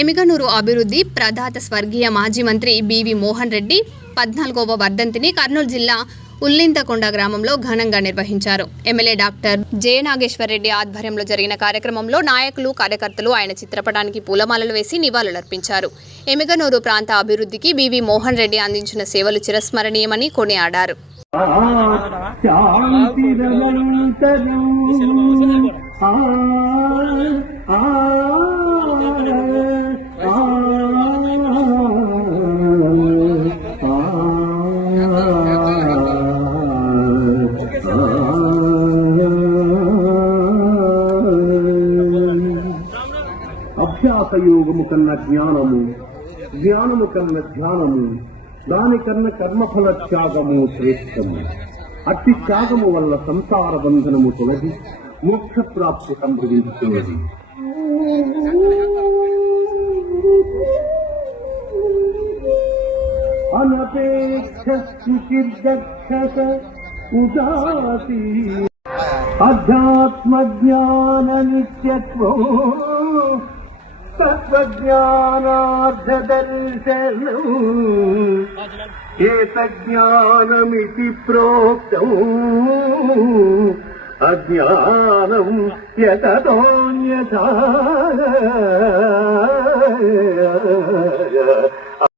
ఎమిగనూరు అభివృద్ధి ప్రదాత స్వర్గీయ మాజీ మంత్రి బివి మోహన్ రెడ్డి 14వ వర్ధంతిని కర్నూలు జిల్లా ఉల్లింతకొండ గ్రామంలో ఘనంగా నిర్వహించారు. MLA doctor J Nageswar Reddy ఆధ్వర్యంలో జరిగిన కార్యక్రమంలో నాయకులు, కార్యకర్తలు ఆయన చిత్రపటానికి పూలమాలలు వేసి నివాళులర్పించారు. ఎమిగనూరు ప్రాంత అభివృద్ధికి బివి మోహన్ రెడ్డి అందించిన సేవలు చిరస్మరణీయమని కొనియాడారు. అభ్యాసయోగము కన్న జ్ఞానము, జ్ఞానము కన్న ధ్యానము, దానికన్న కర్మఫల త్యాగము శ్రేష్టము. అట్టి త్యాగము వల్ల సంసార బంధనము తొలగి మోక్ష ప్రాప్తి సంభవించుతున్నది. అనపేక్ష సుచిర్దక్షత ఉదాసి అధ్యాత్మ జ్ఞాన నిత్యత్వం తత్వజ్ఞానార్థదర్శనం ఏతజ్ఞానమితి ప్రోక్తం అజ్ఞానం యతతోన్యథా.